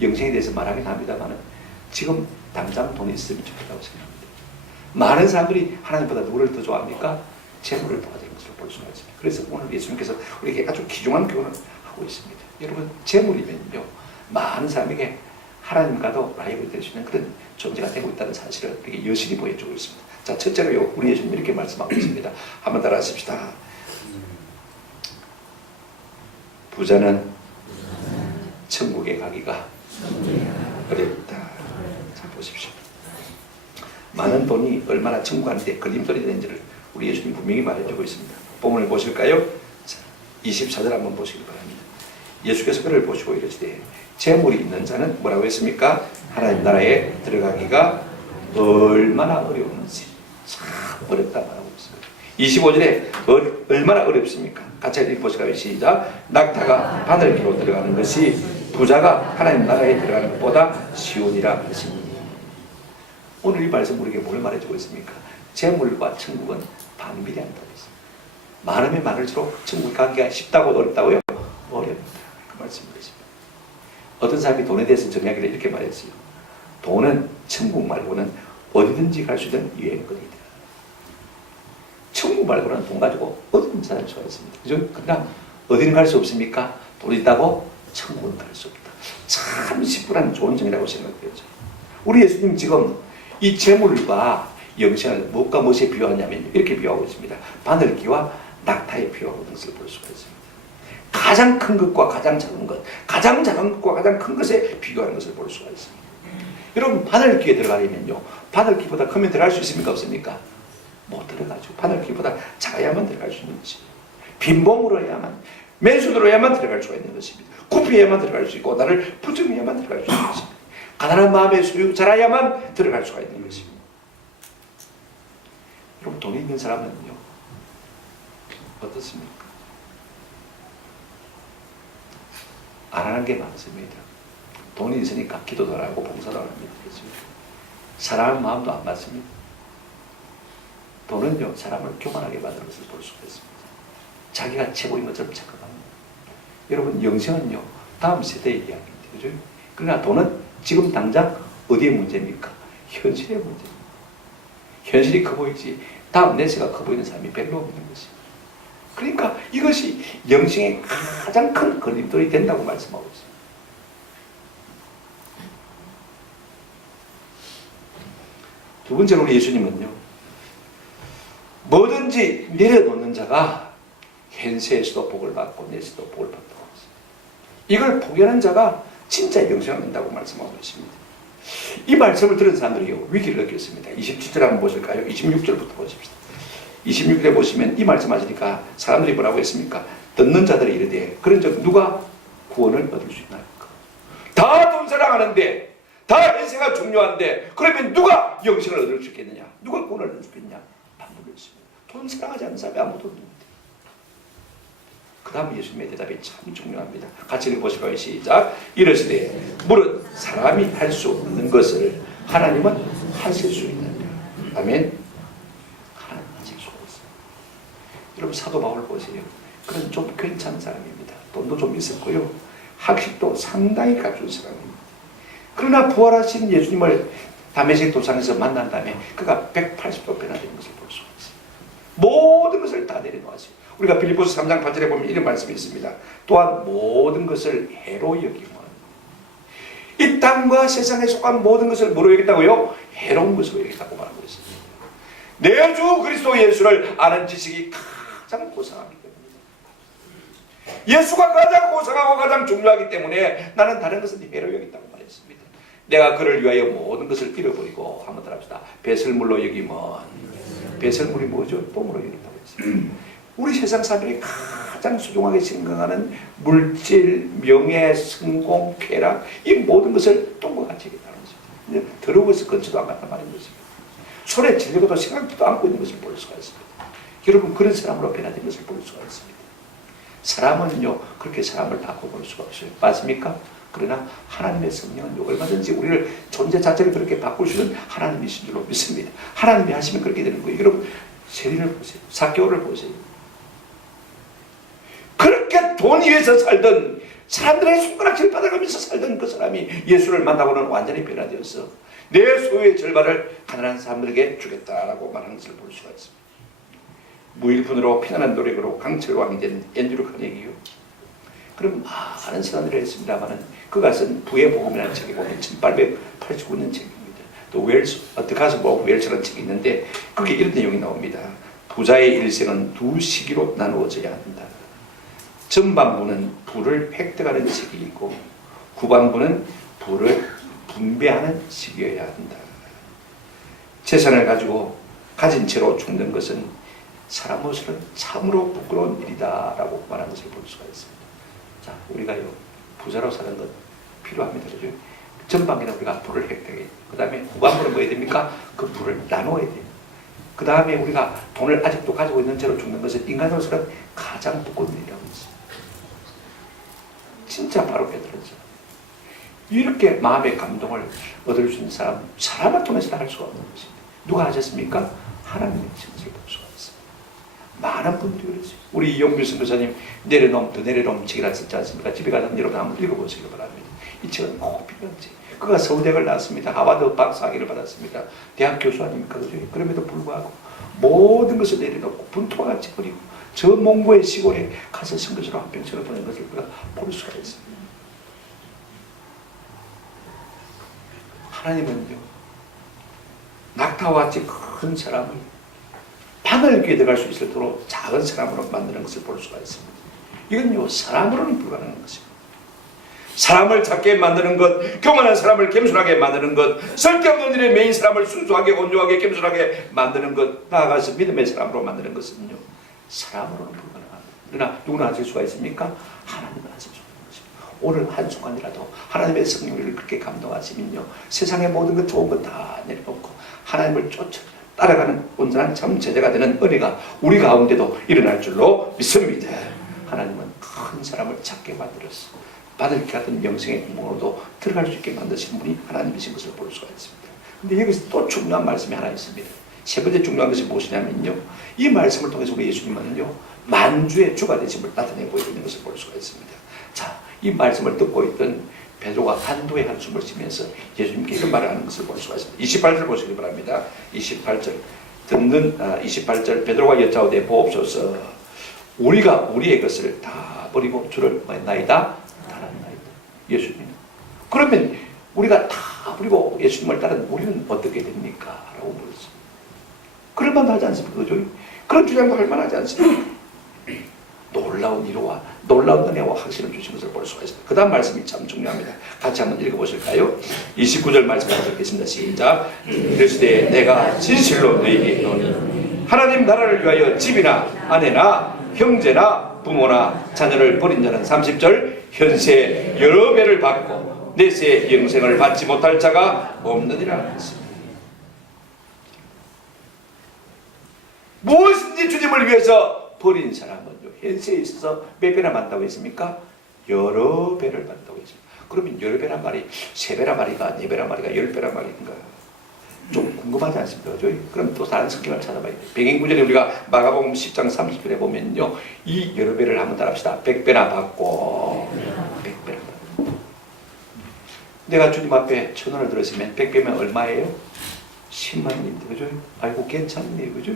영생에 대해서 말하긴 합니다만 지금 당장 돈이 있으면 좋겠다고 생각합니다. 많은 사람들이 하나님보다 누구를 더 좋아합니까? 재물을 도와주는 것을 볼 수가 있습니다. 그래서 오늘 예수님께서 우리에게 아주 귀중한 교훈을 하고 있습니다. 여러분, 재물이면요, 많은 사람에게 하나님과도 라이벌이 될 수 있는 그런 존재가 되고 있다는 사실을 우리에게 여실히 보여주고 있습니다. 자, 첫째로요, 우리 예수님 이렇게 말씀하고 있습니다. 한번 따라 하십시다. 부자는 천국에 가기가 어렵다. 자, 보십시오. 많은 돈이 얼마나 천국한테 걸림돌이 되는지를 우리 예수님 분명히 말해주고 있습니다. 본문을 보실까요? 자, 24절 한번 보시기 바랍니다. 예수께서 그를 보시고 이르시되 재물이 있는 자는 뭐라고 했습니까? 하나님 나라에 들어가기가 얼마나 어려운지. 참 어렵다 말하고 있어요. 25절에 얼마나 어렵습니까? 같이 읽어보실까요? 시작. 낙타가 바늘기로 들어가는 것이 부자가 하나님 나라에 들어가는 것보다 쉬우니라 하시니. 오늘 이 말씀 우리에게 뭘 말해주고 있습니까? 재물과 천국은 반비례한다고 했습니다. 많으면 많을수록 천국 가기가 쉽다고 어렵다고요? 어렵다. 그 말씀이십니다. 어떤 사람이 돈에 대해서 정의하기를 이렇게 말했어요. 돈은 천국 말고는 어디든지 갈 수 있는 유행거리다. 천국 말고는 돈 가지고 어디든지 살 수가 있습니다. 그죠? 그러나 어디는 갈 수 없습니까? 돈이 있다고 천국은 갈 수 없다. 참 심플한 좋은 정의라고 생각되죠. 우리 예수님 지금 이 재물과 영생을 무엇과 무엇에 비유하냐면 이렇게 비유하고 있습니다. 바늘기와 낙타에 비유하고 있는 것을 볼 수가 있습니다. 가장 큰 것과 가장 작은 것, 가장 작은 것과 가장 큰 것에 비교하는 것을 볼 수가 있습니다. 여러분 바늘기에 들어가려면요, 바늘기보다 크면 들어갈 수 있습니까? 없습니까? 못 들어가죠. 바늘기보다 작아야만 들어갈 수 있는 것입니다. 빈봉으로야만, 맨손으로야만 들어갈 수가 있는 것입니다. 굽혀야만 들어갈 수 있고 나를 부정해야만 들어갈 수 있는 것입니다. 가난한 마음의 소유자라야만 들어갈 수가 있는 것입니다. 여러분 돈이 있는 사람은요 어떻습니까? 안 하는 게 많습니다. 돈이 있으니까 기도도 안 하고 봉사도 안 합니다. 그렇죠? 사랑하는 마음도 안 맞습니다. 돈은요 사람을 교만하게 만드는 것을 볼 수가 있습니다. 자기가 최고인 것처럼 착각합니다. 여러분 영생은요 다음 세대의 이야기입니다. 그죠? 그러나 돈은 지금 당장 어디의 문제입니까? 현실의 문제입니다. 현실이 커 보이지 다음 내세가 커 보이는 사람이 별로 없는 것입니다. 그러니까 이것이 영생의 가장 큰 걸림돌이 된다고 말씀하고 있습니다. 두 번째로 예수님은요 뭐든지 내려놓는 자가 현세에서도 복을 받고 내세도 복을 받다고 했습니다. 이걸 포기하는 자가 진짜 영생을 얻는다고 말씀하고 있습니다. 이 말씀을 들은 사람들이 위기를 느꼈습니다. 27절 한번 보실까요? 26절부터 보십시다. 26절에 보시면 이 말씀하시니까 사람들이 뭐라고 했습니까? 듣는 자들이 이르되 그런즉 누가 구원을 얻을 수 있나이까? 다 돈 사랑하는데 다 인생가 중요한데 그러면 누가 영생을 얻을 수 있겠느냐? 누가 구원을 얻을 수 있겠냐? 반문했습니다. 돈 사랑하지 않는 사람이 아무도 없는데. 그 다음 예수님의 대답이 참 중요합니다. 같이 읽어보실까요? 시작. 이르시되 물은 사람이 할 수 없는 것을 하나님은 하실 수 있느냐? 아멘. 하나님 하실 수가 있어요. 여러분 사도 바울 보세요. 그런 좀 괜찮은 사람입니다. 돈도 좀 있었고요. 학식도 상당히 갖춘 사람입니다. 그러나 부활하신 예수님을 다메섹 도상에서 만난 다음에 그가 180도 변화된 것을 볼 수가 있어요. 모든 것을 다 내려놓았어요. 우리가 빌립보서 3장 8절에 보면 이런 말씀이 있습니다. 또한 모든 것을 해로 여김은 이 땅과 세상에 속한 모든 것을 뭐로 여겼다고요? 해로운 것으로 여겼다고 말하고 있습니다. 내 주 그리스도 예수를 아는 지식이 가장 고상하기 때문입니다. 예수가 가장 고상하고 가장 중요하기 때문에 나는 다른 것은 해로 여겼다고 말했습니다. 내가 그를 위하여 모든 것을 잃어버리고 한번 더 합시다. 배설물로 여기면 배설물이 뭐죠? 똥으로 여긴다고 했습니다. 우리 세상 사람들이 가장 소중하게 생각하는 물질, 명예, 성공, 쾌락 이 모든 것을 똥과 같이 여긴다는 것입니다. 더러워서 근처도 안 갔단 말인 것입니다. 손에 찔리고도 생각지도 않고 있는 것을 볼 수가 있습니다. 여러분 그런 사람으로 변화된 것을 볼 수가 있습니다. 사람은요 그렇게 사람을 바꿔볼 수가 없어요. 맞습니까? 그러나 하나님의 성령은 얼마든지 우리를 존재 자체를 그렇게 바꿀 수 있는 하나님이신 줄로 믿습니다. 하나님이 하시면 그렇게 되는 거예요. 여러분 세리를 보세요. 삭개오를 보세요. 그렇게 돈 위에서 살던 사람들의 손가락질 받아가면서 살던 그 사람이 예수를 만나고는 완전히 변화되어서 내 소유의 절반을 가난한 사람들에게 주겠다라고 말하는 것을 볼 수가 있습니다. 무일푼으로 피난한 노력으로 강철왕이 된 앤드류 카네기요. 그럼 많은 사람들이 했습니다만은 그가 쓴 부의 복음이라는 책이 보면 1889년 책입니다. 또 웰스, The Gospel of Wells라는 책이 있는데 거기에 이런 내용이 나옵니다. 부자의 일생은 두 시기로 나누어져야 한다. 전반부는 부를 획득하는 시기이고 후반부는 부를 분배하는 시기여야 한다. 재산을 가지고 가진 채로 죽는 것은 사람으로서는 참으로 부끄러운 일이다 라고 말하는 것을 볼 수가 있습니다. 자, 우리가요 부자로 사는 것 필요합니다. 그죠? 전반기는 우리가 부를 획득해요. 그 다음에 후반부는 뭐 해야 됩니까? 그 부를 나눠야 돼요. 그 다음에 우리가 돈을 아직도 가지고 있는 채로 죽는 것은 인간으로서는 가장 부끄러운 일이라고 했어요. 진짜 바로 깨달았죠. 이렇게 마음의 감동을 얻을 수 있는 사람을 통해서 할 수가 없는 것입니다. 누가 하셨습니까? 하나님의 증세를 볼 수가 있습니다. 많은 분들이 그러세요. 우리 이용규 선교사님 내려놓음 더 내려놓음 책이라 썼지 않습니까? 집에 가서 여러분 한번 읽어보시기 바랍니다. 이 책은 꼭 필요한 책. 그가 서울대학을 나왔습니다. 하버드 박사학위를 받았습니다. 대학 교수 아닙니까? 그죠? 그럼에도 불구하고 모든 것을 내려놓고 분투와 같이 버리고 저 몽고의 시골에 가서 선교사로 한 평생을 보낸 것을 우리가 볼 수가 있습니다. 하나님은요, 낙타와 같이 큰 사람을 바늘 귀에 들어갈 수 있도록 작은 사람으로 만드는 것을 볼 수가 있습니다. 이건요, 사람으로는 불가능한 것입니다. 사람을 작게 만드는 것, 교만한 사람을 겸손하게 만드는 것, 쓸데없는 일에 매인 사람을 순수하게 온유하게 겸손하게 만드는 것, 나아가서 믿음의 사람으로 만드는 것은요, 사람으로는 불가능합니다. 그러나 누구나 하실 수가 있습니까? 하나님은 하실 수가 있는 것입니다. 오늘 한순간이라도 하나님의 성령을 그렇게 감동하시면요, 세상의 모든 것 좋은 것 다 내려놓고 하나님을 쫓아 따라가는 온전한 참 제자가 되는 은혜가 우리 가운데도 일어날 줄로 믿습니다. 하나님은 큰 사람을 작게 만들었어. 바늘 같은 영생의 구멍으로도 들어갈 수 있게 만드신 분이 하나님이신 것을 볼 수가 있습니다. 근데 여기서 또 중요한 말씀이 하나 있습니다. 세 번째 중요한 것이 무엇이냐면요, 이 말씀을 통해서 우리 예수님은요, 만주의 주가 되심을 나타내 보이는 것을 볼 수가 있습니다. 자, 이 말씀을 듣고 있던 베드로가 한도의 한숨을 쉬면서 예수님께 이런 말을 하는 것을 볼 수가 있습니다. 28절 보시기 바랍니다. 28절 듣는 28절 베드로가 여짜오되 보옵소서, 우리가 우리의 것을 다 버리고 주를 나이다 따랐나이다. 예수님. 그러면 우리가 다 버리고 예수님을 따른 우리는 어떻게 됩니까? 라고 물었습니다. 그럴 만도 하지 않습니까? 그죠? 그런 주장도 할 만하지 않습니까? 놀라운 이루와 놀라운 은혜와 확신을 주신 것을 볼 수가 있습니다. 그 다음 말씀이 참 중요합니다. 같이 한번 읽어보실까요? 29절 말씀 한번 읽겠습니다. 시작. 그러시되 내가 진실로 너희에게 이르노니 하나님 나라를 위하여 집이나 아내나 형제나 부모나 자녀를 버린 자는 30절 현세 여러 배를 받고 내세 영생을 받지 못할 자가 없느니라 했습니다. 무엇인지 주님을 위해서 버린 사람은요, 현세에 있어서 몇 배나 받는다고 했습니까? 여러 배를 받는다고 했습니다. 그러면 여러 배란 말이 세 배란 말이가, 네 배란 말이가, 열 배란 말인가? 좀 궁금하지 않습니까? 그럼 또 다른 성경을 찾아봐야 돼요. 백인구절에 우리가 마가복음 10장 30절에 보면요, 이 여러 배를 한번 따라합시다. 100배나 받고 100배나 받고. 내가 주님 앞에 1,000원을 들었으면 100배면 얼마예요? 10만 원입니다. 그죠? 아이고 괜찮네요. 그죠?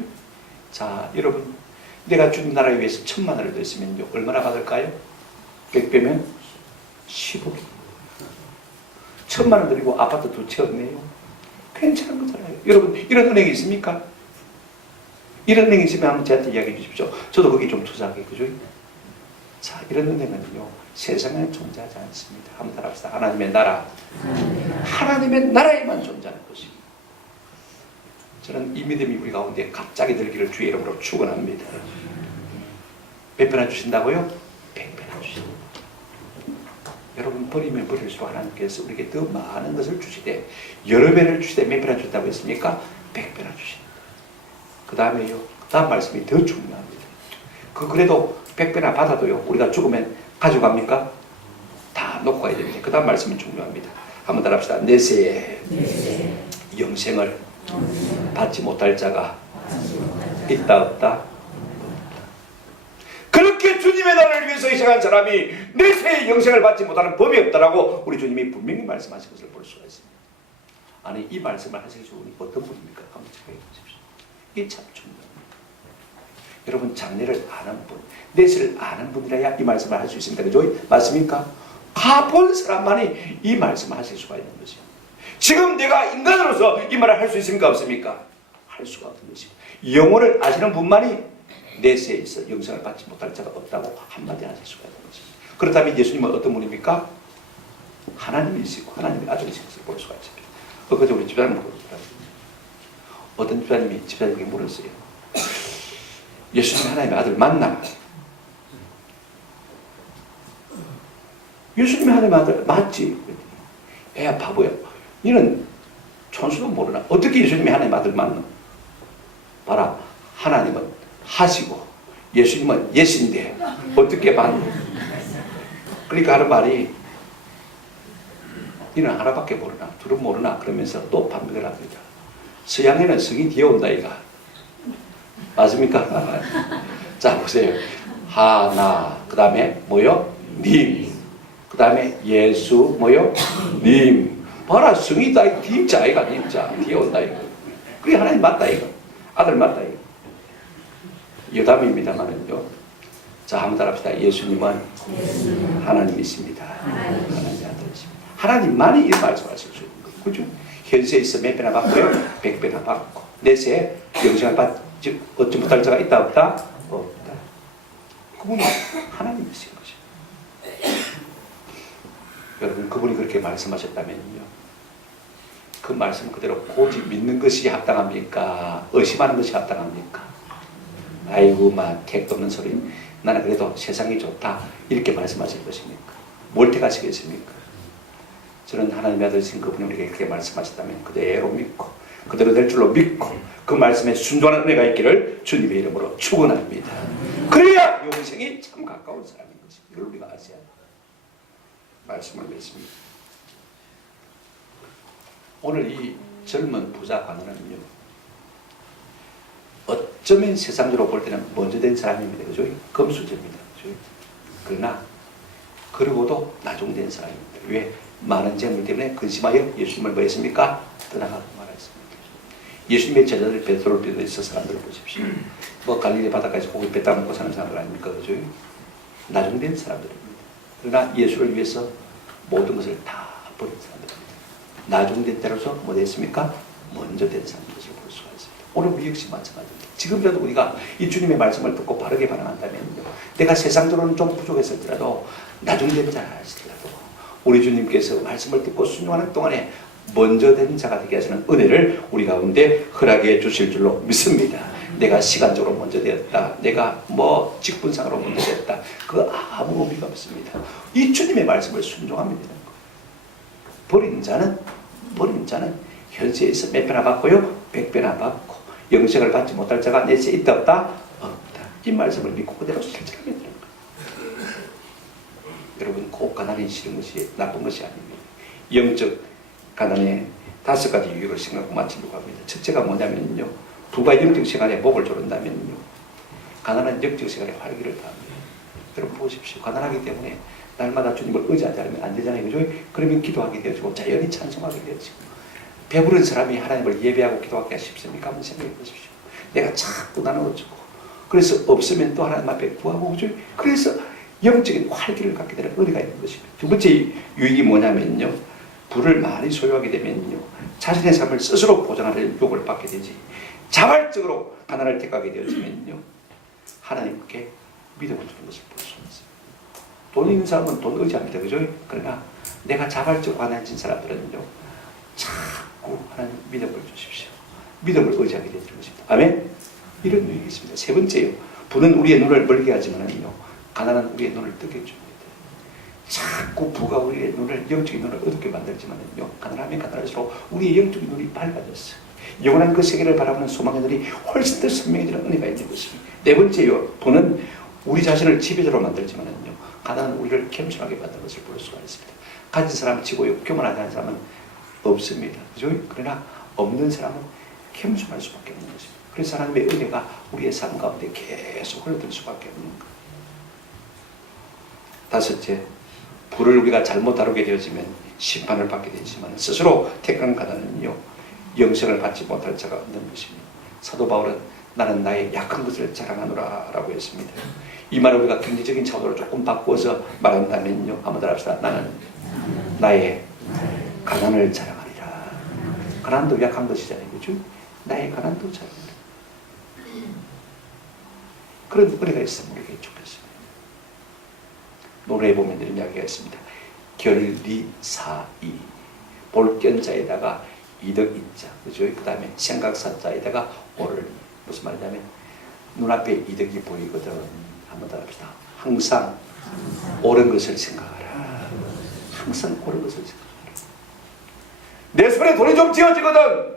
자, 여러분, 내가 주님 나라를 위해서 1,000만 원을 들었으면요, 얼마나 받을까요? 100배면 10억. 1,000만 원 드리고 아파트 2채 얻네요. 괜찮은 거잖아요. 여러분, 이런 은행이 있습니까? 이런 은행이 있으면 한번 저한테 이야기해 주십시오. 저도 거기 좀 투자하게, 그죠? 자, 이런 은행은요, 세상에 존재하지 않습니다. 한번 따라합시다. 하나님의 나라. 하나님의 나라에만 존재하는 것입니다. 저는 이 믿음이 우리 가운데 갑자기 들기를 주의 이름으로 축원합니다. 몇 배나 주신다고요? 100배나 주신다. 여러분, 버리면 버릴수록 하나님께서 우리에게 더 많은 것을 주시되, 여러 배를 주시되 몇 배나 준다고 했습니까? 100배나 주신다. 그 다음에요, 그 다음 말씀이 더 중요합니다. 그래도 100배나 받아도요, 우리가 죽으면 가져갑니까? 다 놓고 가야 됩니다. 그 다음 말씀이 중요합니다. 한번 따라합시다. 내세에 영생을 받지 못할 자가 있다 없다? 그렇게 주님의 나라를 위해서 희생한 사람이 내세의 영생을 받지 못하는 법이 없다라고 우리 주님이 분명히 말씀하신 것을 볼 수가 있습니다. 아니, 이 말씀을 하실 분이 어떤 분입니까? 한번 생각해 보십시오. 이게 참 중요합니다. 여러분, 장래를 아는 분, 내세를 아는 분이라야 이 말씀을 할 수 있습니다. 그죠? 맞습니까? 가본 사람만이 이 말씀을 하실 수가 있는 것이요. 지금 내가 인간으로서 이 말을 할 수 있습니까? 없습니까? 할 수가 없는 것입니다. 영혼을 아시는 분만이 내세에 있어 영생을 받지 못할 자가 없다고 한마디 하실 수가 있는 것입니다. 그렇다면 예수님은 어떤 분입니까? 하나님이시고 하나님의 아들이신 것을 볼 수가 있습니다. 그때 우리 집사님 물었어요. 어떤 집사님에게 물었어요. 예수님 하나님의 아들 맞나? 예수님의 하나님의 아들 맞지? 애야 바보야. 너는 천수도 모르나? 어떻게 예수님의 하나님의 아들 맞나? 봐라, 하나님은 하시고 예수님은 예신데 어떻게 봤노? 그러니까 하는 말이 니는 하나밖에 모르나 둘은 모르나 그러면서 또 반박을 합니다. 서양에는 성이 뒤에 온다 이가 맞습니까? 자 보세요. 하나 그 다음에 뭐요? 님 그 다음에 예수 뭐요? 님 봐라 성이 다 뒤자 아이가 님자 뒤에 온다 이거. 그게 하나님 맞다 이거. 아들 맞다 이거. 여담입니다만은요. 자 한번 따라합시다. 예수님은 하나님이십니다. 하나님의 아들이십니다. 하나님만이 이 말씀하실 수 있는 거예요. 그죠? 현세에 있어 몇 배나 받고요? 100배나 받고 내세에 영생을 받지 어찌 못할 자가 있다 없다? 없다. 그분은 하나님이신 거죠. 여러분 그분이 그렇게 말씀하셨다면요. 그 말씀 그대로 고집 믿는 것이 합당합니까? 의심하는 것이 합당합니까? 아이고 막 택도 없는 소리. 나는 그래도 세상이 좋다. 이렇게 말씀하실 것입니까? 뭘 택하시겠습니까? 저는 하나님의 아들이신 그분이 우리에게 그렇게 말씀하셨다면 그대로 믿고 그대로 될 줄로 믿고 그 말씀에 순종하는 은혜가 있기를 주님의 이름으로 축원합니다. 그래야 영생이 참 가까운 사람인 것입니다. 이걸 우리가 아셔야 합니다. 말씀을 맺습니다. 오늘 이 젊은 부자 관원은요. 어쩌면 세상적으로 볼 때는 먼저 된 사람입니다. 그죠? 금수저입니다. 그죠? 그러나 그러고도 나중된 사람입니다. 왜? 많은 재물 때문에 근심하여 예수님을 뭐 했습니까? 떠나가고 말했습니다. 예수님의 제자들 베드로를 비롯해서 사람들을 보십시오. 뭐 갈릴리 바닷가에서 고기 배 따먹고 사는 사람들 아닙니까? 그죠? 나중된 사람들입니다. 그러나 예수를 위해서 모든 것을 다 버린 사람들입니다. 나중된 때로서 뭐 됐습니까? 먼저 된 사람들을 볼 수가 있습니다. 오늘 우리 역시 마찬가지입니다. 지금이라도 우리가 이 주님의 말씀을 듣고 바르게 반응한다면요. 내가 세상적으로는 좀 부족했을지라도 나중된 자일지라도 우리 주님께서 말씀을 듣고 순종하는 동안에 먼저 된 자가 되게 하시는 은혜를 우리 가운데 허락해 주실 줄로 믿습니다. 내가 시간적으로 먼저 되었다. 내가 뭐 직분상으로 먼저 되었다. 그거 아무 의미가 없습니다. 이 주님의 말씀을 순종하면 되는 거예요. 버린 자는 현세에서 몇 배나 받고요? 100배나 받고 영생을 받지 못할 자가 내세 있다 없다? 없다. 이 말씀을 믿고 그대로 실천하면 되는 거예요. 여러분 꼭 가난이 싫은 것이 나쁜 것이 아닙니다. 영적 가난의 5가지 유익을 생각하고 마치려고 합니다. 첫째가 뭐냐면요. 부가 영적 시간에 복을 조른다면요. 가난한 영적 시간에 활기를 더합니다. 여러분 보십시오. 가난하기 때문에 날마다 주님을 의지하지 않으면 안 되잖아요. 그죠? 그러면 기도하게 되어지고 자연히 찬송하게 되어지고 배부른 사람이 하나님을 예배하고 기도하기가 쉽습니까? 한번 생각해 보십시오. 내가 자꾸 나눠주고 그래서 없으면 또 하나님 앞에 구하고 그죠? 그래서 영적인 활기를 갖게 되는 은혜가 있는 것입니다. 두 번째 유익이 뭐냐면요. 부를 많이 소유하게 되면요. 자신의 삶을 스스로 보장하는 유혹을 받게 되지. 자발적으로 가난을 택하게 되어지면요. 하나님께 믿음을 주는 것을 볼 수 있습니다. 돈 있는 사람은 돈 의지합니다. 그죠? 그러나 내가 자발적으로 가난해진 사람들은요. 자꾸 하나님 믿음을 주십시오. 믿음을 의지하게 되는 것입니다. 아멘? 이런 의미가 있습니다. 세 번째요. 부는 우리의 눈을 멀게 하지만은요. 가난은 우리의 눈을 뜨게 줍니다. 자꾸 부가 우리의 눈을 영적인 눈을 어둡게 만들지만은요. 가난하면 가난할수록 우리의 영적인 눈이 밝아졌어요. 영원한 그 세계를 바라보는 소망의 눈이 훨씬 더 선명해지는 은혜가 있는 것입니다. 네 번째요. 부는 우리 자신을 지배자로 만들지만은요. 가난은 우리를 겸손하게 만드는 것을 볼 수가 있습니다. 가진 사람 치고 교만하지 않은 사람은 없습니다. 그죠? 그러나 없는 사람은 겸손할 수밖에 없는 것입니다. 그래서 하나님의 은혜가 우리의 삶 가운데 계속 흘러들 수밖에 없는 것. 다섯째, 부를 우리가 잘못 다루게 되어지면 심판을 받게 되지만 스스로 택한 가난은요 영생을 받지 못할 자가 없는 것입니다. 사도 바울은 나는 나의 약한 것을 자랑하노라 라고 했습니다. 이 말을 우리가 경제적인 차원으로 조금 바꾸어서 말한다면요 한번 더 합시다. 나는 나의 가난을 자랑하리라. 가난도 약한 것이잖아요. 그죠? 나의 가난도 자랑하리라. 그런 은혜가 있으면 우리에게 좋겠습니다. 노래에 보면 이런 이야기가 있습니다. 결리사이 볼견자에다가 이덕인자, 그죠? 그 다음에 생각사자에다가 오를. 무슨 말이냐면 눈앞에 이덕이 보이거든. 한번 더 합시다. 항상 옳은 것을 생각하라. 항상 옳은 것을 생각하라. 내 손에 돈이 좀 쥐어지거든.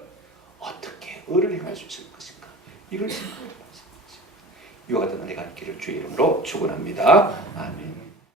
어떻게 을을 행할 수 있을 것인가? 이걸 생각해 보세요. 이와 같은 은혜가 있기를 주의 이름으로 축원합니다. 아멘.